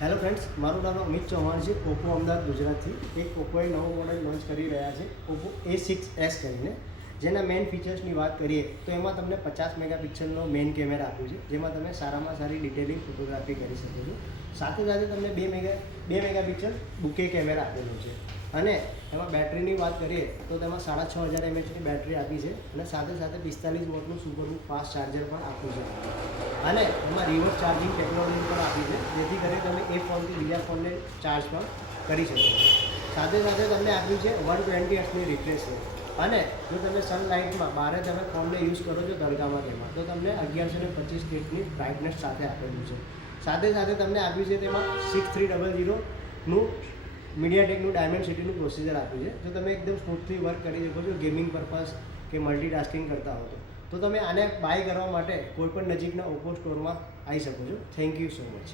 Hello friends, મારું નામ અમિત ચૌહાણ છે. ઓપ્પો અમદાવાદ ગુજરાતથી એક ઓપ્પોએ નવો મોડલ લોન્ચ કરી રહ્યા છે, ઓપ્પો A6s કરીને. જેના મેઇન ફીચર્સની વાત કરીએ તો એમાં તમને 50 મેગાપિક્સલનો મેઇન કેમેરા આપ્યું છે, જેમાં તમે સારામાં સારી ડિટેલિંગ ફોટોગ્રાફી કરી શકો છો. સાથે સાથે તમને 2 મેગાપિક્સલ બુકે કેમેરા આપેલો છે. અને એમાં બેટરીની વાત કરીએ તો તેમાં 6500 mAhની બેટરી આપી છે અને સાથે સાથે 45 વોટનું સુપર ફાસ્ટ ચાર્જર પણ આપ્યું છે. અને એમાં રિવર્સ ચાર્જિંગ ટેકનોલોજી પણ આપી છે, જેથી કરીને તમે એક ફોનથી બીજા ફોનને ચાર્જ પણ કરી શકો છો. સાથે સાથે તમને આપ્યું છે 120 હર્ટ્ઝની રિફ્રેશ રેટ. અને જો તમે સનલાઇટમાં બહાર તમે ફોનને યુઝ કરો છો તડકામાં તેમાં, તો તમને 1125 નીટની બ્રાઇટનેસ સાથે આપેલું છે. સાથે સાથે તમને આપ્યું છે તેમાં 6300નું મીડિયાટેકનું ડાયમેન્સિટીનું પ્રોસેસર આપ્યું છે. જો તમે એકદમ સ્મૂથલી વર્ક કરી શકો છો ગેમિંગ પર્પઝ કે મલ્ટીટાસ્કિંગ કરતા હો તો તમે આને બાય કરવા માટે કોઈપણ નજીકના ઓપ્પો સ્ટોરમાં આવી શકો છો. Thank you so much.